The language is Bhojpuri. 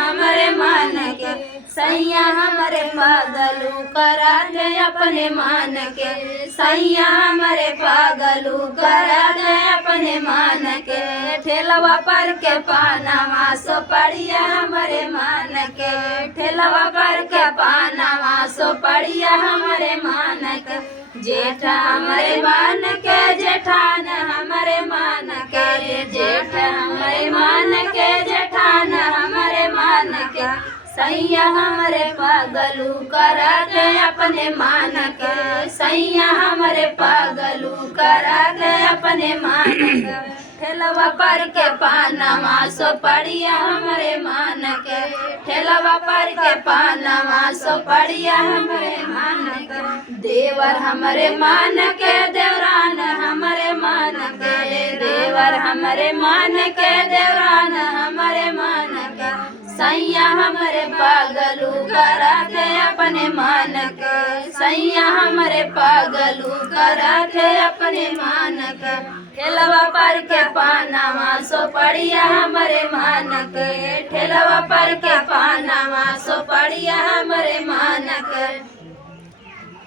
हमरे मान के सैया हमरे पागलू करा दे अपने मान के सैया हमरे पागलू करा दे अपने मान के ठेलवा पर के पानावा सो पड़िया हमरे मान के ठेलवा पर के पानावा सो पड़िया हमरे मान के जेठा हमरे मान के जेठान हमरे मान के जेठ हमरे मान के जेठान हमरे मान के सैया हमरे पागलू करा दे अपने मान के सैया हमरे पागलू करा दे अपने मान के ठेलवा पर के पानावा सो पड़िया हमरे मान के ठेलवा पर के पानावा सो पड़िया हमरे मान के देवर हमरे मान के देवरान हमरे मान के देवर हमरे मान के देवरान हमरे मान के सैया हमरे पागलू करा दे अपने मान के सैया हमरे पागलू करा दे अपने मान के ठेलवा पर के पानावा सो पड़िया हमरे मान के ठेलवा पर के पानावा सो पड़िया हमरे मान के